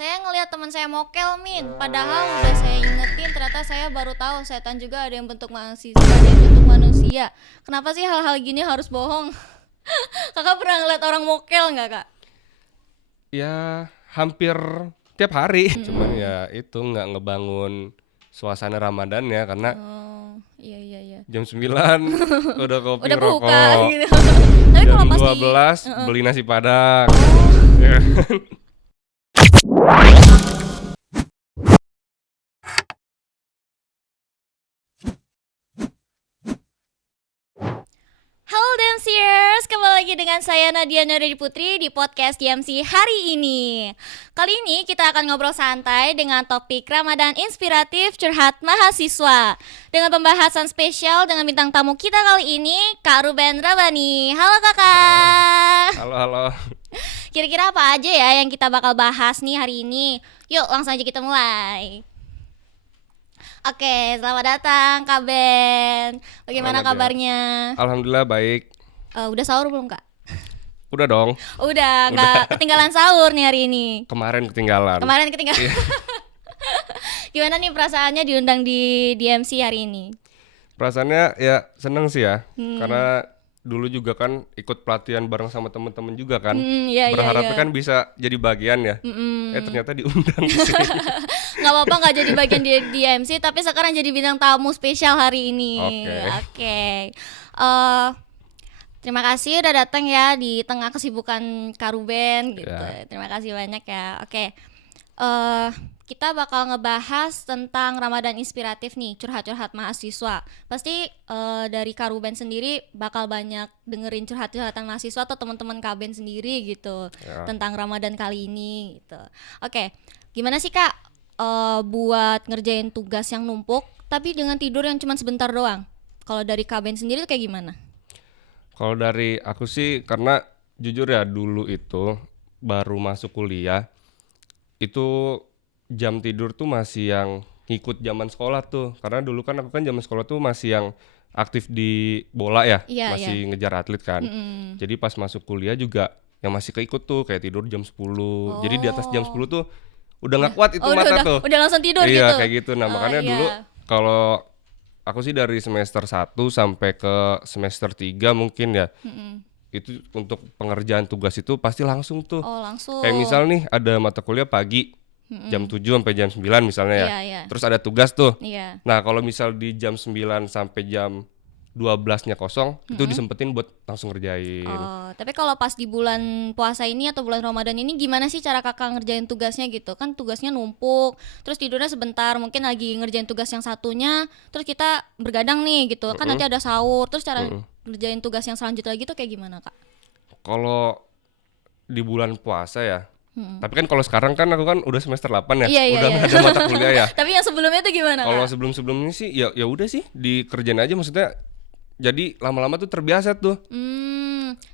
Saya ngelihat teman saya mokel, Min. Padahal udah saya ingetin, ternyata saya baru tahu setan juga ada yang bentuk manusia, ada yang bentuk manusia. Kenapa sih hal-hal gini harus bohong? Kakak pernah ngeliat orang mokel nggak, Kak? Ya hampir tiap hari. Cuman ya itu nggak ngebangun suasana Ramadannya karena Oh, iya. jam 9 udah kopi Udah buka ngerokok. gitu. Tapi Jam kalau pas di 12 beli nasi Padang. Ya. Halo Dancers, kembali lagi dengan saya Nadia Nurdi Putri di podcast DMC hari ini. Kali ini kita akan ngobrol santai dengan topik Ramadan inspiratif curhat mahasiswa, dengan pembahasan spesial dengan bintang tamu kita kali ini, Kak Ruben Rabani. Halo kakak. Halo. Kira-kira apa aja ya yang kita bakal bahas nih hari ini? Yuk langsung aja kita mulai. Oke, selamat datang Kak Ben. Bagaimana Selamat ya. kabarnya? Alhamdulillah baik. Udah sahur belum Kak? Udah dong. Udah, nggak ketinggalan sahur nih hari ini. Kemarin ketinggalan. Kemarin ketinggalan. Iya. Gimana nih perasaannya diundang di DMC hari ini? Perasaannya ya seneng sih ya. Karena dulu juga kan ikut pelatihan bareng sama temen-temen juga kan. Iya. Berharapnya kan bisa jadi bagian ya. Ternyata diundang sih. Nggak apa-apa nggak jadi bagian di DMC, tapi sekarang jadi bintang tamu spesial hari ini. Oke. Terima kasih udah datang ya di tengah kesibukan Karuben gitu. Ya. Terima kasih banyak ya. Oke. Kita bakal ngebahas tentang Ramadan inspiratif nih, curhat-curhat mahasiswa. Pasti dari Karuben sendiri bakal banyak dengerin curhat-curhatan mahasiswa atau teman-teman Kaben sendiri gitu Ya. tentang Ramadan kali ini gitu. Oke. Gimana sih Kak buat ngerjain tugas yang numpuk tapi dengan tidur yang cuma sebentar doang? Kalau dari Kaben sendiri tuh kayak gimana? Kalau dari aku sih karena jujur ya dulu itu baru masuk kuliah itu jam tidur tuh masih yang ngikut zaman sekolah tuh. Karena dulu kan aku kan zaman sekolah tuh masih yang aktif di bola ya, Iya. masih ngejar atlet kan. Jadi pas masuk kuliah juga yang masih keikut tuh kayak tidur jam 10. Jadi di atas jam 10 tuh udah nggak kuat itu mata tuh. Udah langsung tidur gitu. Iya kayak gitu. Nah makanya Iya. dulu kalau aku sih dari semester 1 sampai ke semester 3 mungkin ya. Itu untuk pengerjaan tugas itu pasti langsung tuh. Oh, langsung. Kayak misal nih ada mata kuliah pagi jam 7 sampai jam 9 misalnya ya. Iya. Terus ada tugas tuh. Iya. Nah, kalau misal di jam 9 sampai jam 12-nya kosong, itu disempetin buat langsung ngerjain. Oh, tapi kalau pas di bulan puasa ini atau bulan Ramadan ini gimana sih cara kakak ngerjain tugasnya gitu? Kan tugasnya numpuk, terus tidurnya sebentar, mungkin lagi ngerjain tugas yang satunya, terus kita bergadang nih gitu. Kan nanti ada sahur, terus cara ngerjain tugas yang selanjutnya lagi tuh kayak gimana, Kak? Kalau di bulan puasa ya. Tapi kan kalau sekarang kan aku kan udah semester 8 ya. Iya. Udah nggak ada mata kuliah ya. Tapi yang sebelumnya tuh gimana, Kalau Kak? sebelum-sebelumnya sih ya udah sih dikerjain aja maksudnya. Jadi lama-lama tuh terbiasa tuh.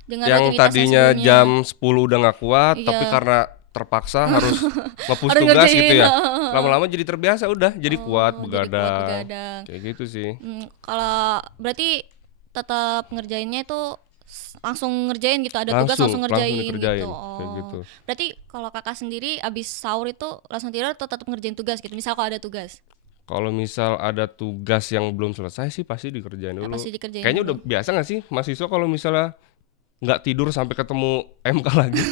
Dengan Yang rutinitas tadinya sebelumnya. jam 10 udah nggak kuat, Iya. tapi karena terpaksa harus nge-push Harus tugas ngerjain, gitu ya. Lama-lama jadi terbiasa udah, jadi kuat jadi kuat begadang. begadang. Kayak gitu sih. Kalau berarti tetap ngerjainnya itu langsung ngerjain gitu, ada tugas langsung ngerjain dikerjain, gitu. kayak gitu. Berarti kalau kakak sendiri abis sahur itu langsung tidur atau tetap ngerjain tugas gitu? Misal kalau ada tugas, Kalau misal ada tugas yang belum selesai sih pasti dikerjain dulu. pasti dikerjain Kayaknya dulu. udah biasa nggak sih mahasiswa kalau misalnya nggak tidur sampai ketemu MK lagi?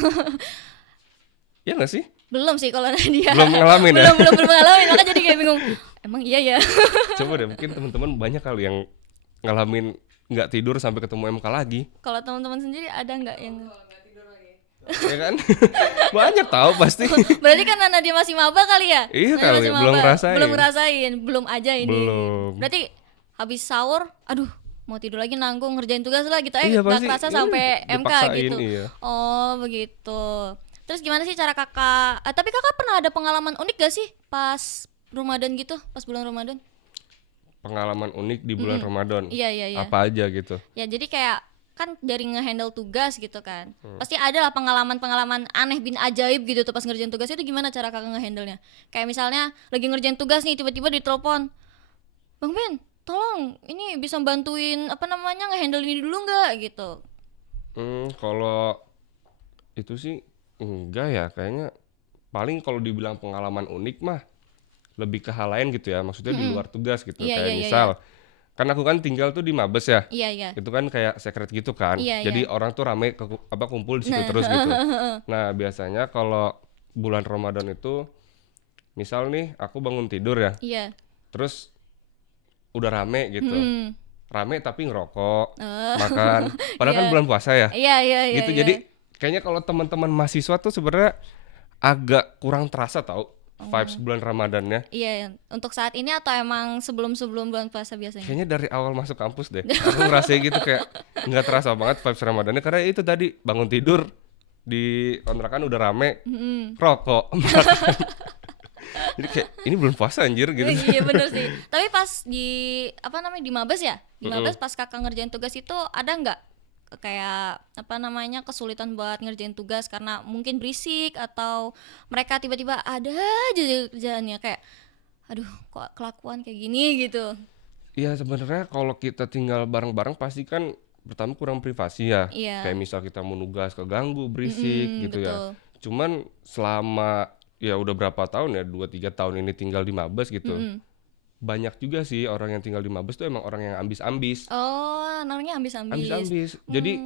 Ya nggak sih? Belum sih kalau Nadia. Belum ngalamin ya? belum ngalamin, makanya jadi kayak bingung. Emang iya ya? Coba deh, mungkin teman-teman banyak kali yang ngalamin nggak tidur sampai ketemu MK lagi. Kalau teman-teman sendiri ada nggak yang? Ya kan? Banyak tahu pasti. Berarti kan Nadia masih maba kali ya? Iya Nadia kali, masih belum maba. ngerasain. Belum ngerasain, belum aja ini. Belum. Berarti habis sahur, aduh mau tidur lagi nanggung ngerjain tugas lah gitu, Iya, nggak pasti. kerasa Iya, sampai MK dipaksain, gitu. iya. Oh begitu. Terus gimana sih cara kakak? Tapi kakak pernah ada pengalaman unik gak sih pas Ramadan gitu, pas bulan Ramadan? Pengalaman unik di bulan Ramadan. Iya. Apa aja gitu. Ya jadi kayak kan dari ngehandle tugas gitu kan, pasti ada lah pengalaman-pengalaman aneh bin ajaib gitu tuh pas ngerjain tugas. Itu gimana cara kakak ngehandle-nya? Kayak misalnya lagi ngerjain tugas nih, tiba-tiba ditelepon, Bang Ben, tolong ini bisa bantuin ngehandle ini dulu nggak gitu. Kalau itu sih enggak ya, kayaknya paling kalau dibilang pengalaman unik mah lebih ke hal lain gitu ya, maksudnya di luar tugas gitu. Iya, Kayak iya, iya, misal, kan aku kan tinggal tuh di Mabes ya, Iya, iya. itu kan kayak secret gitu kan. Iya, Jadi iya. orang tuh rame kumpul di situ Nah, terus gitu. Nah, biasanya kalau bulan Ramadan itu misal nih aku bangun tidur ya, iya. terus udah rame gitu. Hmm. Rame tapi ngerokok, Oh. makan. Padahal kan Iya. bulan puasa ya. Iya, iya, iya, Gitu. iya. Jadi kayaknya kalau teman-teman mahasiswa tuh sebenarnya agak kurang terasa tau vibes bulan Ramadannya. Iya, untuk saat ini atau emang sebelum bulan puasa biasanya? Kayaknya dari awal masuk kampus deh. Aku ngerasain gitu kayak nggak terasa banget vibes Ramadannya karena itu tadi bangun tidur di kontrakan udah rame, rokok, makan. Jadi kayak ini belum puasa anjir gitu. Iya bener sih. Tapi pas di apa namanya di Mabes ya, di Mabes pas kakak ngerjain tugas itu ada nggak kayak apa namanya kesulitan buat ngerjain tugas karena mungkin berisik atau mereka tiba-tiba ada aja kerjaannya kayak aduh kok kelakuan kayak gini gitu. Iya sebenarnya kalau kita tinggal bareng-bareng pasti kan pertama kurang privasi ya. Iya. Kayak misal kita mau nugas keganggu berisik gitu ya. Betul. Cuman selama ya udah berapa tahun ya 2-3 tahun ini tinggal di Mabes gitu. Banyak juga sih orang yang tinggal di Mabes tuh emang orang yang ambis-ambis. Oh, namanya ambis-ambis. Ambis-ambis. Jadi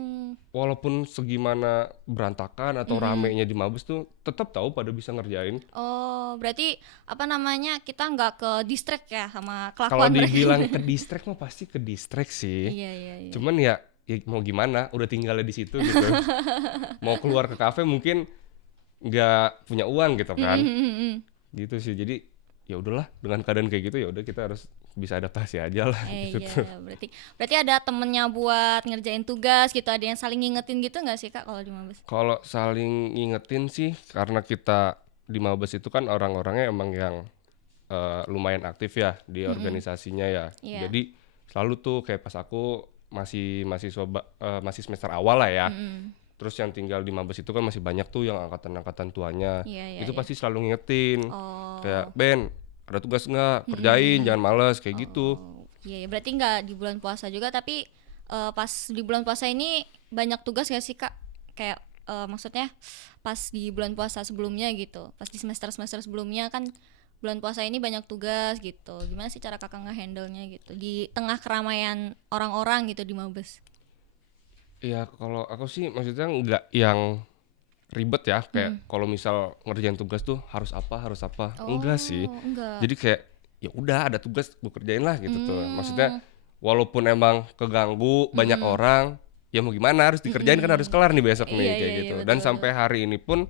walaupun segimana berantakan atau ramenya di Mabes tuh tetap tahu pada bisa ngerjain. Oh, berarti apa namanya kita nggak ke distract ya sama Kalau kelakuan mereka. dibilang ke distract mah pasti ke distract sih. Iya, iya, iya. Cuman ya mau gimana, udah tinggalnya di situ gitu. Mau keluar ke kafe mungkin nggak punya uang gitu kan. Gitu sih. Jadi ya udahlah dengan keadaan kayak gitu ya udah kita harus bisa adaptasi aja lah gitu tuh. Iya, berarti ada temennya buat ngerjain tugas gitu, ada yang saling ngingetin gitu nggak sih Kak kalau di Mabes? Kalau saling ngingetin sih karena kita di Mabes itu kan orang-orangnya emang yang lumayan aktif ya di organisasinya ya. Iya. Jadi selalu tuh kayak pas aku masih masih semester awal lah ya. Terus yang tinggal di Mabes itu kan masih banyak tuh yang angkatan-angkatan tuanya. Iya, iya, Itu iya. pasti selalu ngingetin. Oh. Kayak Ben, ada tugas nggak? Kerjain, jangan males kayak gitu. Oh, iya, berarti nggak di bulan puasa juga, tapi pas di bulan puasa ini banyak tugas nggak sih Kak? Kayak maksudnya pas di bulan puasa sebelumnya gitu, pas di semester sebelumnya kan bulan puasa ini banyak tugas gitu. Gimana sih cara Kakak nge-handle-nya gitu di tengah keramaian orang-orang gitu di Mabes? Iya, kalau aku sih maksudnya nggak yang ribet ya, kayak kalau misal ngerjain tugas tuh harus apa, enggak sih. Enggak. Jadi kayak ya udah ada tugas gue kerjain lah gitu tuh. Maksudnya walaupun emang keganggu banyak orang, ya mau gimana harus dikerjain kan harus kelar nih besok nih Iya, kayak iya, gitu. iya, Dan betul, sampai hari ini pun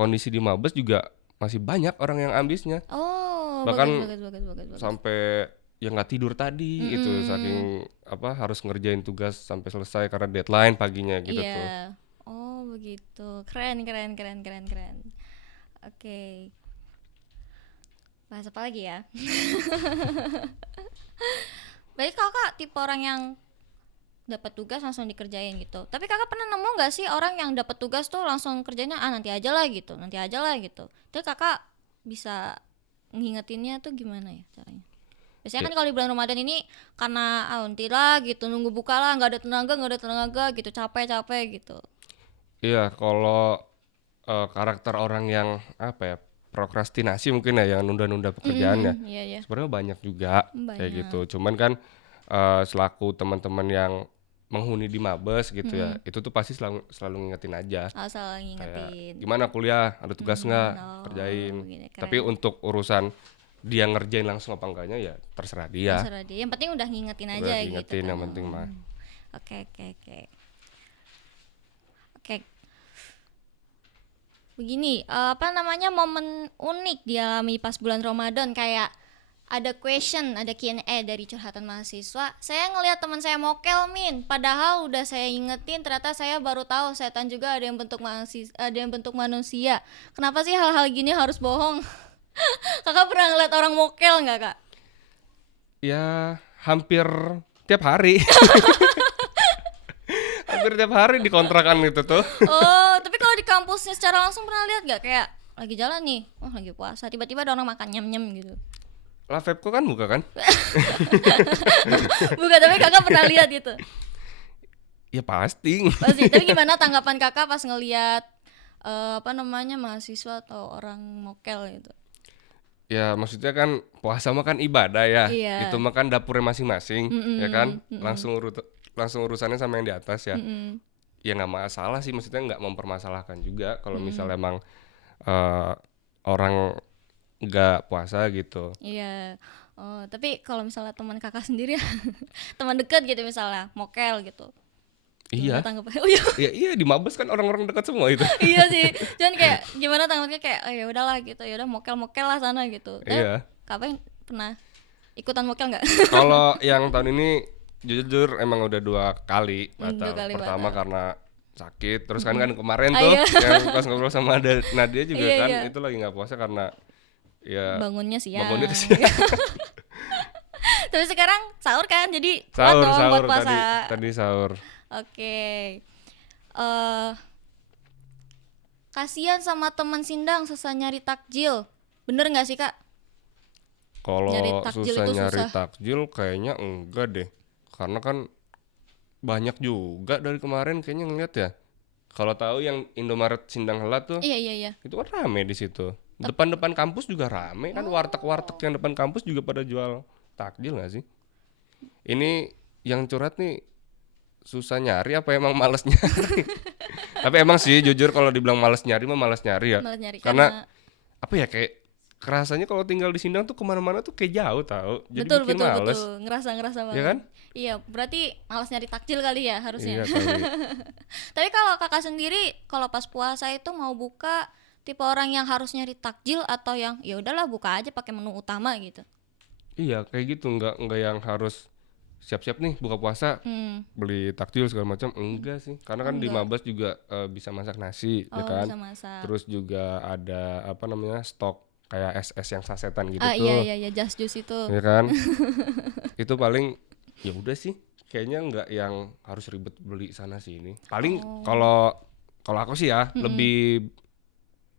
kondisi di Mabes juga masih banyak orang yang ambisnya. Oh, Bahkan bagus. sampai yang nggak tidur tadi itu saking apa harus ngerjain tugas sampai selesai karena deadline paginya gitu Iya. tuh. Oh, begitu. Keren. Oke. Bahas apa lagi ya? Berarti Kakak tipe orang yang dapat tugas langsung dikerjain gitu. Tapi Kakak pernah nemu nggak sih orang yang dapat tugas tuh langsung kerjanya nanti aja lah gitu. Terus Kakak bisa ngingetinnya tuh gimana ya caranya? Biasanya kan kalau di bulan Ramadan ini karena nanti lah gitu nunggu buka lah nggak ada tenaga gitu capek gitu. Iya, kalau karakter orang yang apa ya prokrastinasi mungkin ya yang nunda-nunda pekerjaannya Iya. sebenarnya banyak juga kayak gitu. Cuman kan selaku teman-teman yang menghuni di Mabes gitu ya, itu tuh pasti selalu ngingetin aja. Asal Kayak ngingetin. gimana kuliah, ada tugas nggak, Oh, kerjain. begini, keren. Tapi untuk urusan dia ngerjain langsung apa enggaknya ya terserah dia. Terserah dia. Yang penting udah ngingetin aja Udah gitu. diingetin Kan. yang penting mah. Oke. Begini, apa namanya momen unik dialami pas bulan Ramadan kayak ada ada Q&A dari curhatan mahasiswa. Saya ngelihat teman saya mokel padahal udah saya ingetin ternyata saya baru tahu setan juga ada yang bentuk manusia. Kenapa sih hal-hal gini harus bohong? Kakak pernah ngeliat orang mokel nggak Kak? Ya hampir tiap hari. Hampir tiap hari di kontrakan itu tuh. Oh, tapi kalau di kampusnya secara langsung pernah lihat gak? Kayak lagi jalan nih, lagi puasa, tiba-tiba ada orang makan nyem-nyem gitu. Lah Vapco kan buka kan? Bukan, tapi Kakak pernah lihat gitu? Ya pasti. Pasti, tapi gimana tanggapan Kakak pas ngelihat apa namanya mahasiswa atau orang mokel gitu. Ya maksudnya kan puasa mah kan ibadah ya. Iya. Itu mah kan dapurnya masing-masing, ya kan? Mm-mm. Langsung urusannya sama yang di atas ya. Mm-mm. Ya nggak masalah sih, maksudnya nggak mempermasalahkan juga kalau Mm-mm. misalnya emang orang nggak puasa gitu. Iya. Oh, tapi kalau misalnya teman kakak sendiri, teman dekat gitu misalnya mokel gitu, gimana Iya, tanggapnya? Oh iya, iya di Mabes kan orang-orang dekat semua itu. iya sih. Cuman kayak gimana tanggapnya kayak, oh ya udahlah gitu, ya udah mokel lah sana gitu. Dan Iya. kakak pernah ikutan mokel nggak? Kalau yang tahun ini jujur emang udah 2 kali batal. 2 kali Pertama batal. karena sakit, terus kan kemarin Ah, tuh iya. yang pas ngobrol sama Nadia juga Iya, kan iya. itu lagi nggak puasa karena ya Bangunnya siang. bangunnya kesian. Tapi sekarang sahur kan, jadi kuat Sahur dong buat sahur puasa. tadi sahur. Oke. eh Kasihan sama teman sindang susah nyari takjil. Bener nggak sih kak? Nyari Kalau takjil susah itu nyari susah. takjil kayaknya enggak deh. Karena kan banyak juga dari kemarin kayaknya ngeliat ya. Kalau tahu yang Indomaret Sindang Hela tuh, Iya iya iya. itu kan rame di situ. Depan-depan kampus juga rame kan, warteg-warteg yang depan kampus juga pada jual takjil nggak sih? Ini yang curhat nih susah nyari apa emang males nyari? Tapi emang sih jujur kalau dibilang males nyari mah males nyari ya. Malah nyari Karena apa ya kayak kerasanya kalau tinggal di Sindang tuh kemana-mana tuh kayak jauh tahu. Jadi betul bikin betul males. betul ngerasa banget. Ya kan? Iya, berarti malas nyari takjil kali ya harusnya. Iya kali. Tapi kalau kakak sendiri kalau pas puasa itu mau buka tipe orang yang harus nyari takjil atau yang ya udahlah buka aja pakai menu utama gitu. Iya kayak gitu nggak yang harus siap-siap nih buka puasa beli takjil segala macam enggak sih karena kan di Enggak. Mabas juga bisa masak nasi ya Oh, kan bisa masak. terus juga ada apa namanya stok kayak es yang sasetan gitu Ah tuh iya just juice itu. ya kan itu paling ya udah sih kayaknya nggak yang harus ribet beli sana sini paling kalau aku sih ya lebih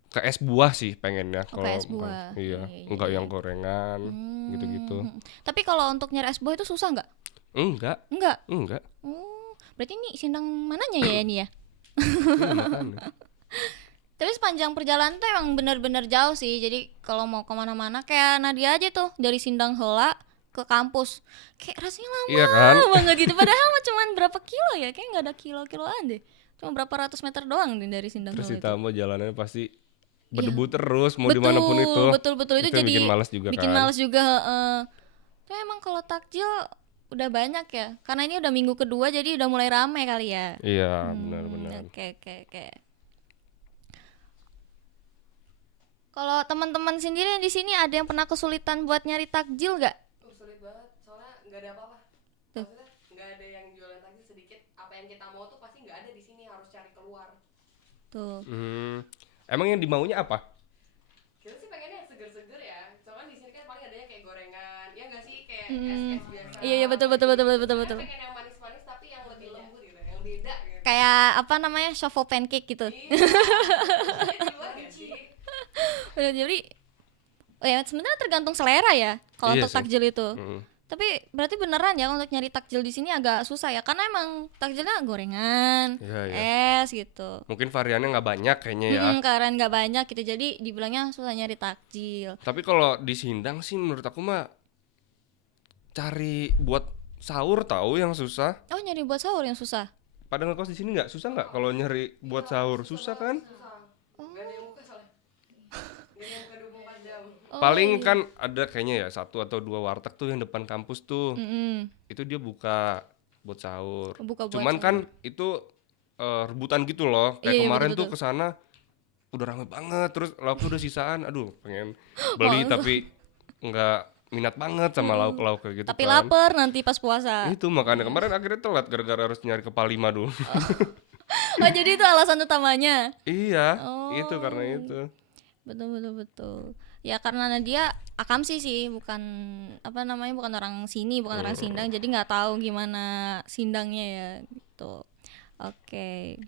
ke es buah sih pengennya Oh, kayak es buah. iya Iya. enggak yang gorengan gitu-gitu Tapi kalau untuk nyari es buah itu susah nggak? enggak Enggak. Oh, berarti ini sindang mananya ya ini ya? iya, makanya. Tapi sepanjang perjalanan tuh emang bener-bener jauh sih. Jadi kalau mau kemana-mana kayak Nadia aja tuh dari Sindang Hela ke kampus, kayak rasanya lama Iya kan banget gitu. Padahal mah cuman berapa kilo ya? Kayak nggak ada kilo-kiloan deh. Cuma berapa ratus meter doang nih dari Sindang terus Hela itu. ditambah jalanannya pasti Iya. berdebu terus mau dimanapun itu Betul itu yang jadi bikin malas juga bikin kan males juga. Tapi emang kalau takjil udah banyak ya. Karena ini udah minggu kedua jadi udah mulai rame kali ya. iya benar-benar Oke. Kalau teman-teman sendiri di sini ada yang pernah kesulitan buat nyari takjil gak? Sulit banget, soalnya nggak ada apa-apa. Tuh. Maksudnya nggak ada yang jualan takjil sedikit. Apa yang kita mau tuh pasti nggak ada di sini, harus cari keluar. Tuh. emang yang dimaunya apa Kita sih pengennya yang seger-seger ya. Soalnya di sini kan paling adanya kayak gorengan, ya nggak sih kayak es biasa. Iya betul. Kita pengen yang manis-manis tapi yang lebih lembut gitu, yang beda gitu. Kayak apa namanya shovel pancake gitu. Iya. Di luar nggak sih? Udah jadi, oh ya sebenarnya tergantung selera ya kalau Iya untuk sih. takjil itu. Mm. Tapi berarti beneran ya untuk nyari takjil di sini agak susah ya karena emang takjilnya gorengan, Iya, es gitu. mungkin variannya nggak banyak kayaknya ya Karena nggak banyak gitu jadi dibilangnya susah nyari takjil. tapi kalau di Sindang sih menurut aku mah cari buat sahur tahu yang susah Oh nyari buat sahur yang susah. pada ngekos di sini nggak susah nggak kalau nyari buat sahur susah kan Nggak ada yang buka soalnya. Nggak ada yang buka 24 jam. paling kan ada kayaknya ya 1 atau 2 warteg tuh yang depan kampus tuh itu dia buka buat sahur Buka buat cuman sahur. kan itu rebutan gitu loh kayak Iya, kemarin betul. tuh kesana udah rame banget terus lauknya udah sisaan aduh pengen beli tapi nggak minat banget sama lauk-lauk kayak gitu Tapi kan lapar nanti pas puasa. itu makanya kemarin akhirnya telat gara-gara harus nyari kepala 5 dulu Oh jadi itu alasan utamanya. iya Oh. itu karena itu Betul. Ya karena Nadia akamsi sih, bukan apa namanya, bukan orang sini, bukan orang Sindang, jadi nggak tahu gimana Sindangnya ya gitu. Oke.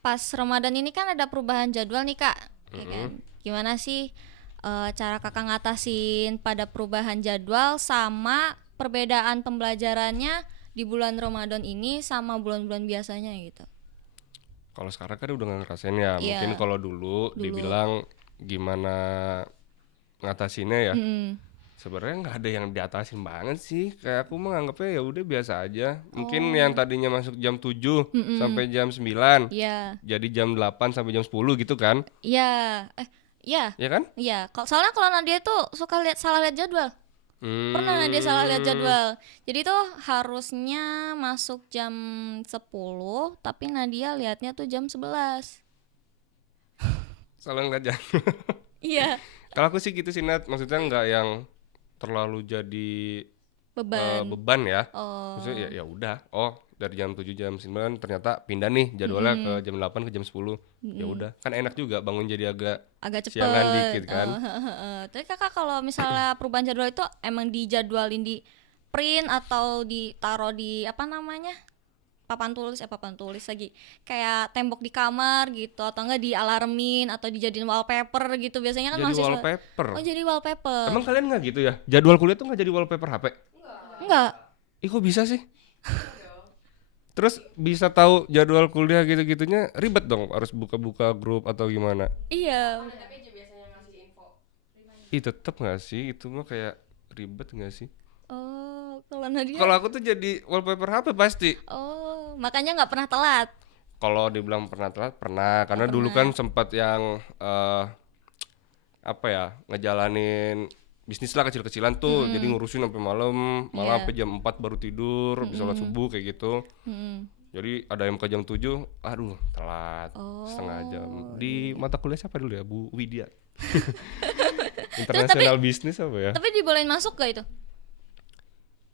Pas Ramadan ini kan ada perubahan jadwal nih kak, ya kan? Gimana sih cara kakak ngatasin pada perubahan jadwal sama perbedaan pembelajarannya di bulan Ramadan ini sama bulan-bulan biasanya gitu? Kalau sekarang kan udah nggak ngerasain ya. Iya. Mungkin kalau dulu dibilang gimana ngatasinnya ya. Sebenarnya nggak ada yang diatasin banget sih. Kayak aku menganggapnya ya udah biasa aja. Mungkin yang tadinya masuk jam 7 sampai jam 9 Iya. jadi jam 8 sampai jam 10 gitu kan. Iya. Iya. Ya kan? Iya. Soalnya kalau Nadia tuh suka salah lihat jadwal. Pernah Nadia salah lihat jadwal. Jadi tuh harusnya masuk jam 10, tapi Nadia lihatnya tuh jam 11. Salah nggak jam. Iya. Kalau aku sih gitu sih Nat. Maksudnya nggak yang terlalu jadi beban ya. Maksudnya ya udah. Oh, dari jam 7 jam 9 ternyata pindah nih jadwalnya ke jam 8 ke jam 10. Ya udah. Kan enak juga bangun jadi agak Cepet. siangan dikit kan. Tapi kakak kalau misalnya perubahan jadwal itu emang dijadwalin di print atau ditaruh di apa namanya? papan tulis lagi kayak tembok di kamar gitu, atau enggak dialarmin atau dijadiin wallpaper gitu biasanya kan Jadi mahasiswa. wallpaper. Oh, jadi wallpaper. Emang kalian nggak gitu ya? Jadwal kuliah tuh nggak jadi wallpaper HP? Enggak. Ih kok bisa sih? Terus bisa tahu jadwal kuliah gitu-gitunya ribet dong, harus buka-buka grup atau gimana? Iya. Tapi aja biasanya ngasih info. Ih tetep nggak sih? Itu mah kayak ribet nggak sih? Oh, kalau Nadia. Kalau aku tuh jadi wallpaper HP pasti. Oh, makanya nggak pernah telat. Kalau dibilang pernah telat, pernah. Karena dulu kan sempat yang apa ya, ngejalanin bisnis lah kecil-kecilan tuh. Jadi ngurusin sampai malam, malah sampai jam 4 baru tidur, bisa sholat subuh kayak gitu. Jadi ada yang ke jam 7, aduh telat setengah jam. Di mata kuliah siapa dulu ya? Bu Widya. International Business apa ya? Tapi dibolehin masuk gak itu?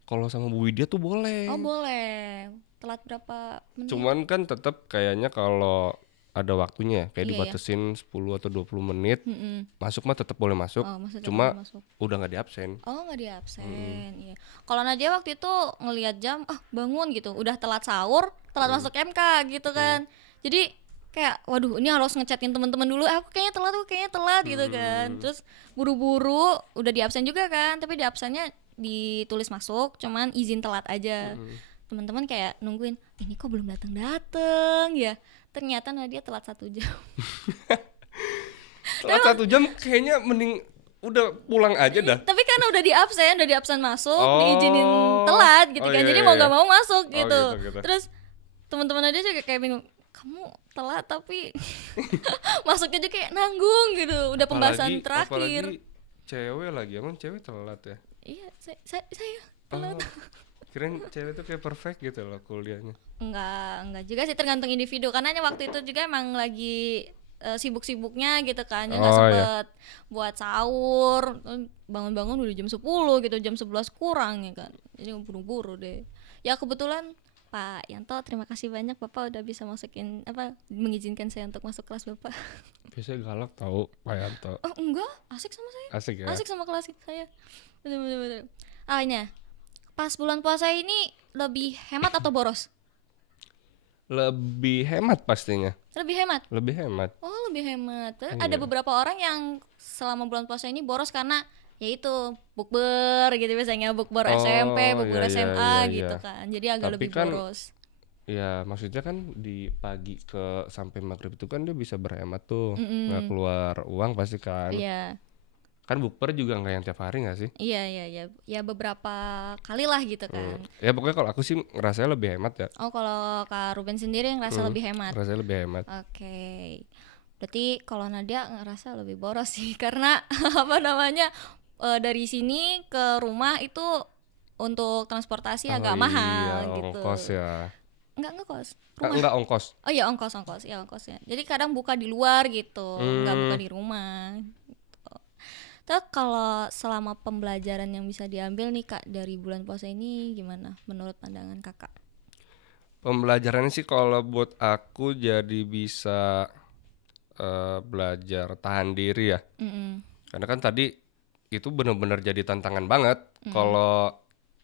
Kalau sama Bu Widya tuh boleh. Oh, boleh. Telat berapa menit? Cuman kan tetap kayaknya kalau ada waktunya ya, kayak Iya, dibatesin 10 atau 20 menit. Masuk mah tetap boleh masuk. Oh, maksudnya Cuma boleh masuk. udah nggak di absen. Oh, nggak di absen. Iya. Kalau Nadia waktu itu ngelihat jam, bangun gitu, udah telat sahur, telat masuk MK gitu kan. Jadi kayak waduh, ini harus ngechatin teman-teman dulu. Aku kayaknya telat gitu kan. Terus buru-buru udah di absen juga kan, tapi di absennya ditulis masuk, cuman izin telat aja. Teman-teman kayak nungguin, ini kok belum datang ya. Ternyata Nadia telat 1 jam. Telat 1 jam kayaknya mending udah pulang aja dah. Tapi karena udah di absen masuk, diizinin telat gitu Oh, kan. iya, Jadi iya, mau iya. gak mau masuk gitu. Gitu. Terus teman-teman aja juga kayak bingung, kamu telat tapi masuknya juga kayak nanggung gitu. Udah pembahasan terakhir. Apalagi cewek lagi, emang cewek telat ya? Iya, saya telat. Kirain cewek tuh kayak perfect gitu loh kuliahnya. Enggak juga sih, tergantung individu. Karena waktu itu juga emang lagi sibuk-sibuknya gitu kan, nggak sempet buat sahur, bangun-bangun udah jam 10 gitu, jam 11 kurang ya kan, jadi buru-buru deh. Ya kebetulan Pak Yanto, terima kasih banyak Bapak udah bisa mengizinkan saya untuk masuk kelas Bapak. Biasanya galak tahu Pak Yanto. Oh enggak, asik sama saya. Asik ya? Asik sama kelas saya. Betul. Pas bulan puasa ini lebih hemat atau boros? Lebih hemat pastinya. Lebih hemat. Oh, lebih hemat. Ada beberapa orang yang selama bulan puasa ini boros karena yaitu bukber gitu, biasanya bukber SMP, bukber SMA gitu kan. Jadi agak Tapi lebih kan, boros. Ya maksudnya kan di pagi ke sampai maghrib itu kan dia bisa berhemat tuh, nggak keluar uang pasti kan. Iya. Kan bukber juga nggak yang tiap hari nggak sih? Iya. Ya beberapa kali lah gitu kan. Ya pokoknya kalau aku sih ngerasanya lebih hemat ya. Oh, kalau Kak Ruben sendiri ngerasa lebih hemat. Ngerasanya lebih hemat. Oke. Berarti kalau Nadia ngerasa lebih boros sih karena dari sini ke rumah itu untuk transportasi agak mahal gitu. Ongkos ya. Enggak kos. Enggak ongkos. Oh iya, ongkos ya ongkosnya. Jadi kadang buka di luar gitu, enggak buka di rumah. Terus kalau selama pembelajaran yang bisa diambil nih Kak dari bulan puasa ini gimana menurut pandangan Kakak? Pembelajarannya sih kalau buat aku jadi bisa belajar tahan diri ya. Karena kan tadi itu benar-benar jadi tantangan banget kalau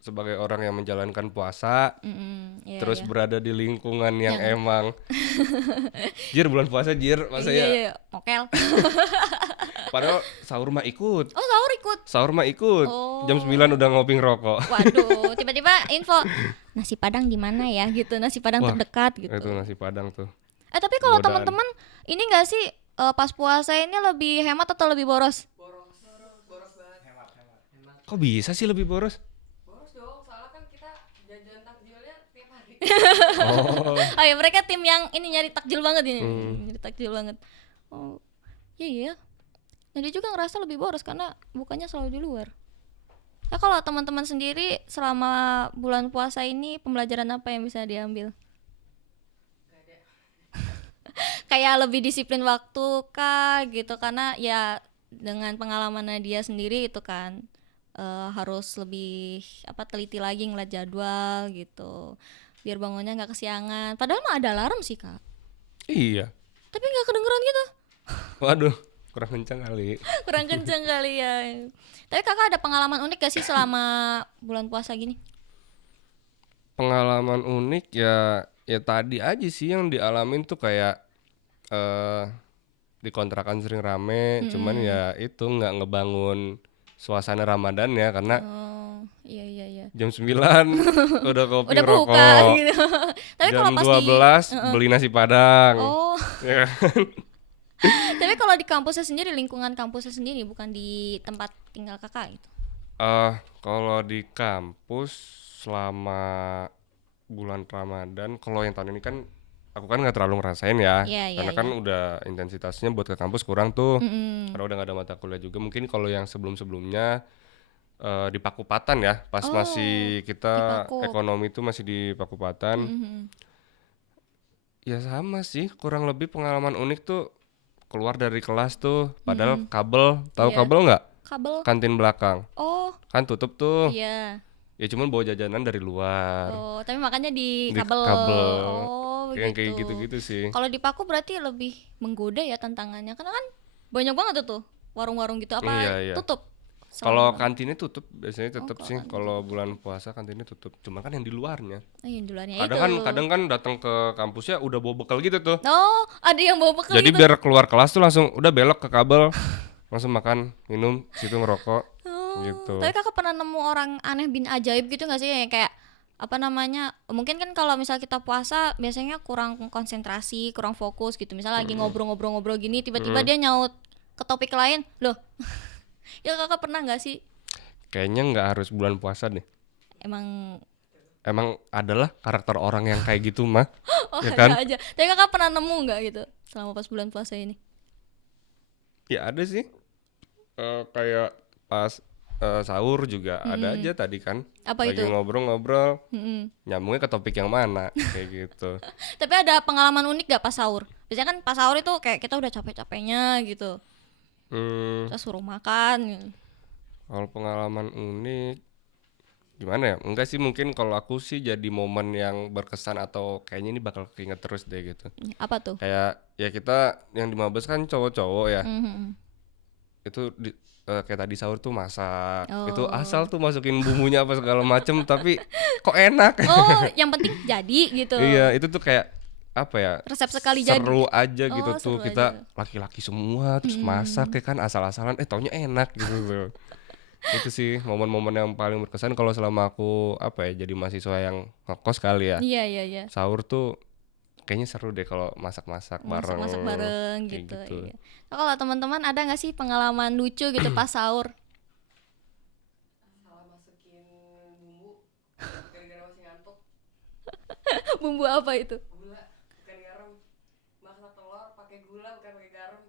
sebagai orang yang menjalankan puasa, terus berada di lingkungan yang emang jir bulan puasa masa ya mokel. Padahal sahur mah ikut. Oh, sahur ikut. Sahur mah ikut. Jam 9 udah ngopi ngerokok. Waduh, tiba-tiba info nasi Padang di mana ya gitu, nasi Padang terdekat gitu. Itu nasi Padang tuh. Tapi kalau godaan. teman-teman ini nggak sih pas puasa ini lebih hemat atau lebih boros? Boros banget. Kok bisa sih lebih boros? Boros dong, soalnya kan kita jajan takjilnya tiap hari. Oh. Oh ya, mereka tim yang ini nyari takjil banget ini. Hmm. Nyari takjil banget. Oh. Iya. Nah, dia juga ngerasa lebih boros karena bukannya selalu di luar. Ya kalau teman-teman sendiri selama bulan puasa ini pembelajaran apa yang bisa diambil? Kayak lebih disiplin waktu kah gitu, karena ya dengan pengalamannya dia sendiri itu kan harus lebih teliti lagi ngeliat jadwal gitu biar bangunnya nggak kesiangan, padahal mah ada alarm sih kak, Iya. tapi nggak kedengeran gitu. Waduh, kurang kencang kali. Kurang kenceng kali ya. Tapi kakak ada pengalaman unik gak sih selama bulan puasa gini? Pengalaman unik ya tadi aja sih yang dialamin tuh kayak di kontrakan sering rame, cuman ya itu nggak ngebangun suasana Ramadan ya karena Oh iya jam 9 udah kopi udah buka rokok. gitu. Tapi kalau Jam pas 12 beli nasi Padang. oh Ya. tapi kalau di kampusnya sendiri, lingkungan kampusnya sendiri, bukan di tempat tinggal kakak gitu. Kalau di kampus selama bulan Ramadan, kalau yang tahun ini kan aku kan nggak terlalu ngerasain ya, Iya, karena kan udah intensitasnya buat ke kampus kurang tuh, Mm-mm. karena udah nggak ada mata kuliah juga. Mungkin kalau yang sebelum-sebelumnya di Pakupatan ya, pas Oh, masih di kita Pakup. ekonomi itu masih di Pakupatan, Mhm. ya sama sih, kurang lebih pengalaman unik tuh keluar dari kelas tuh, padahal kabel, tahu Iya. kabel nggak? Kabel. Kantin belakang, Oh kan tutup tuh, iya. ya cuman bawa jajanan dari luar. Oh tapi makanya di Di kabel. kabel. Oh Yang kayak begitu. gitu-gitu sih. Kalau di Paku berarti lebih menggoda ya tantangannya, karena kan banyak banget tuh warung-warung gitu, apa Iya. tutup? Kalau Selama- kantinnya tutup, biasanya tetap kalau sih. kantin Kalau bulan puasa kantinnya tutup. Cuma kan yang di luarnya. yang duluannya Kadang itu. kan datang ke kampusnya udah bawa bekal gitu tuh. Oh ada yang bawa bekal Jadi gitu. biar keluar kelas tuh langsung udah belok ke kabel, langsung makan, minum, situ ngerokok. Oh, Gitu. tapi kakak pernah nemu orang aneh bin ajaib gitu nggak sih, yang kayak mungkin kan kalau misal kita puasa biasanya kurang konsentrasi, kurang fokus gitu, misalnya lagi ngobrol-ngobrol gini tiba-tiba dia nyaut ke topik lain loh. Ya kakak pernah nggak sih? Kayaknya nggak harus bulan puasa deh. Emang Adalah karakter orang yang kayak gitu mah. oh Ya ada kan? aja, tapi kakak pernah nemu nggak gitu selama pas bulan puasa ini? Ya ada sih. Kayak pas sahur juga ada aja tadi kan. Apa Lagi itu? ngobrol-ngobrol, Mm-mm. nyambungnya ke topik yang mana kayak gitu. Tapi ada pengalaman unik gak pas sahur? Biasanya kan pas sahur itu kayak kita udah capek-capeknya gitu, Hmm, terus suruh makan gitu. kalau pengalaman unik gimana ya? Enggak sih, mungkin kalau aku sih jadi momen yang berkesan atau kayaknya ini bakal keinget terus deh gitu. Apa tuh? Kayak ya kita yang di Mabes kan cowok-cowok ya. Mhm. Itu kayak tadi sahur tuh masak. Oh. Itu asal tuh masukin bumbunya apa segala macem tapi kok enak. Oh, yang penting jadi gitu. Iya, itu tuh kayak apa ya? Resep sekali jadi. Seru aja gitu Oh, tuh. seru Kita aja. laki-laki semua terus masak ya kan asal-asalan taunya enak gitu tuh. Itu sih momen-momen yang paling berkesan kalau selama aku jadi mahasiswa yang ngekos kali ya. Iya. Sahur tuh kayaknya seru deh kalau masak-masak bareng. Masak bareng kayak gitu. Iya. Nah, kalau teman-teman ada nggak sih pengalaman lucu gitu pas sahur? Salah masukin bumbu gara-gara masih ngantuk. Bumbu apa itu? Gula bukan garam. Masak telur pakai gula bukan pakai garam.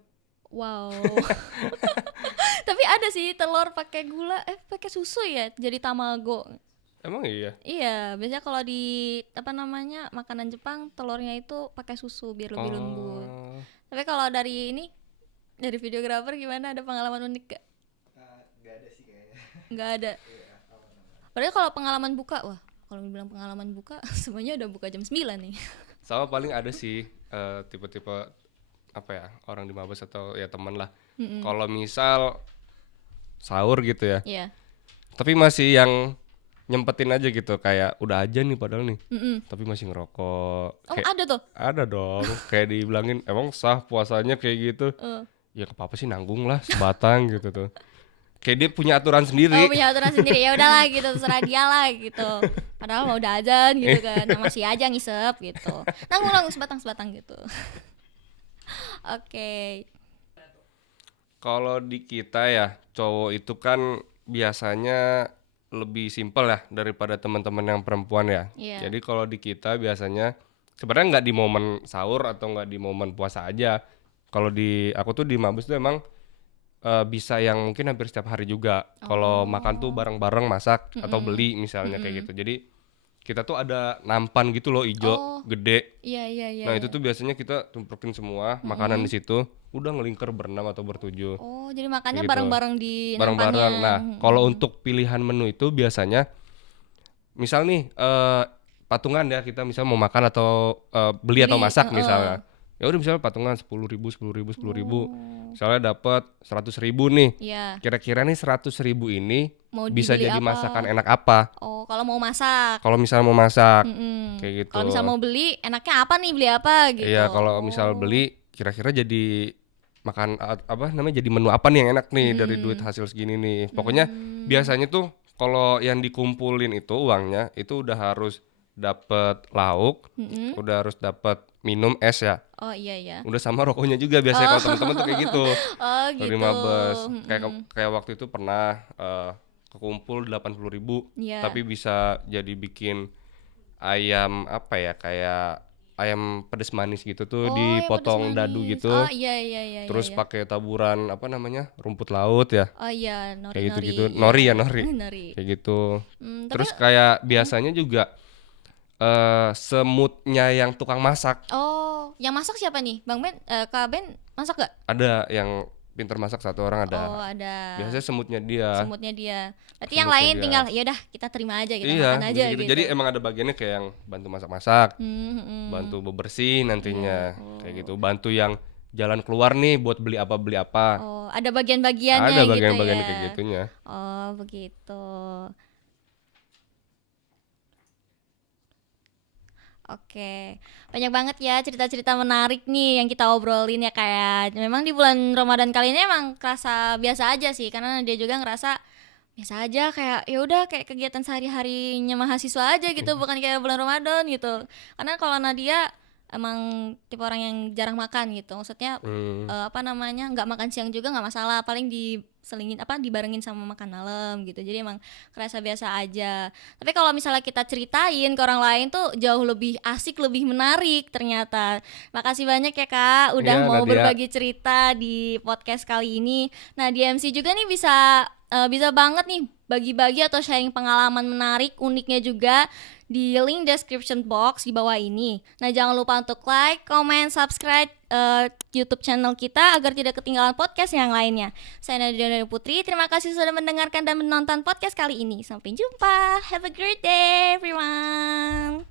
Wow. Tapi ada sih telur pakai gula, pakai susu ya, jadi tamago. Emang iya? Iya, biasanya kalau di makanan Jepang telurnya itu pakai susu biar lebih lembut. Oh, Tapi kalau dari videografer gimana, ada pengalaman unik gak? Nggak ada sih kayaknya. Nggak ada. Padahal kalau pengalaman buka, wah kalau bilang pengalaman buka semuanya udah buka jam 9 nih. sama paling ada sih tipe-tipe orang di Mabes atau ya teman lah. Kalau misal sahur gitu ya, Iya. tapi masih yang nyempetin aja gitu, kayak udah aja nih padahal nih, Mm-mm. tapi masih ngerokok. Oh Kayak ada tuh. ada dong, kayak dibilangin emang sah puasanya kayak gitu. Eh. Ya apa sih, nanggung lah sebatang gitu tuh. kayak dia punya aturan sendiri. Oh, punya aturan sendiri. Ya udahlah gitu, terserah dia lah gitu. Padahal mau udah azan gitu kan. Nah, masih aja ngisep gitu. Nanggung sebatang gitu. Oke. Kalau di kita ya, cowok itu kan biasanya lebih simpel ya daripada teman-teman yang perempuan ya. Iya. Jadi kalau di kita biasanya sebenarnya nggak di momen sahur atau nggak di momen puasa aja. Kalau di aku tuh di Mabes tuh emang bisa yang mungkin hampir setiap hari juga. Kalau makan tuh bareng-bareng masak atau beli misalnya kayak gitu. Jadi kita tuh ada nampan gitu loh, ijo, gede. Iya. Nah itu tuh biasanya kita tumpukin semua makanan di situ, udah ngelingker berenam atau bertujuh. Oh, jadi makannya Kayak gitu. bareng-bareng di Bareng-bareng. nampannya. Nah kalau untuk pilihan menu itu biasanya, misal nih patungan ya, kita misal mau makan atau beli atau masak misalnya. Ya udah misalnya patungan 10.000, 10.000, 10.000. Misalnya dapat 100.000 nih. Iya. Kira-kira nih 100.000 ini Mau bisa dibeli jadi apa? masakan enak apa? Oh, kalau mau masak. Kalau misalnya mau masak, Mm-mm. kayak gitu. Kalau misal mau beli, enaknya apa nih, beli apa gitu. Iya, kalau misal beli kira-kira jadi makan apa namanya, jadi menu apa nih yang enak nih dari duit hasil segini nih. Pokoknya biasanya tuh kalau yang dikumpulin itu uangnya itu udah harus dapet lauk, udah harus dapet minum es ya. Oh iya. Udah sama rokoknya juga biasanya kalau teman-teman tuh kayak gitu. Oh Dari gitu. Mabes. Kayak waktu itu pernah kekumpul 80.000, Iya. tapi bisa jadi bikin ayam apa ya, kayak ayam pedes manis gitu tuh, Oh, yang dipotong pedas dadu manis. gitu. Oh iya. Terus iya. pakai taburan apa namanya, rumput laut ya, Oh iya, nori. kayak gitu-gitu. Nori ya, nori. Nori. Kayak gitu. Tapi Terus kayak biasanya juga semutnya yang tukang masak. yang masak siapa nih? Bang Ben, Kak Ben masak gak? Ada yang pinter masak, satu orang ada. Oh, ada. Biasanya semutnya dia. Semutnya dia. Berarti yang Semutnya lain dia. tinggal ya udah kita terima aja, kita Iya, makan aja gitu. gitu. Jadi emang ada bagiannya kayak yang bantu masak-masak, Hmm. bantu bebersih nantinya, kayak gitu. Bantu yang jalan keluar nih buat beli apa. Oh, ada bagian-bagiannya Ada gitu bagian-bagian ya. kayak gitunya. Oh, begitu. Oke, banyak banget ya cerita-cerita menarik nih yang kita obrolin ya, kayak memang di bulan Ramadan kali ini emang kerasa biasa aja sih, karena dia juga ngerasa biasa aja, kayak ya udah kayak kegiatan sehari-harinya mahasiswa aja gitu, bukan kayak bulan Ramadan gitu. Karena kalau Nadia emang tipe orang yang jarang makan gitu, maksudnya nggak makan siang juga nggak masalah, paling diselingin dibarengin sama makan malam gitu, jadi emang kerasa biasa aja. Tapi kalau misalnya kita ceritain ke orang lain tuh jauh lebih asik, lebih menarik ternyata. Makasih banyak ya Kak udah Iya, mau Nadia. berbagi cerita di podcast kali ini. Nah di MC juga nih bisa banget nih bagi-bagi atau sharing pengalaman menarik uniknya juga di link description box di bawah ini. Nah jangan lupa untuk like, comment, subscribe YouTube channel kita agar tidak ketinggalan podcast yang lainnya. Saya Nadia Putri, terima kasih sudah mendengarkan dan menonton podcast kali ini. Sampai jumpa, have a great day everyone.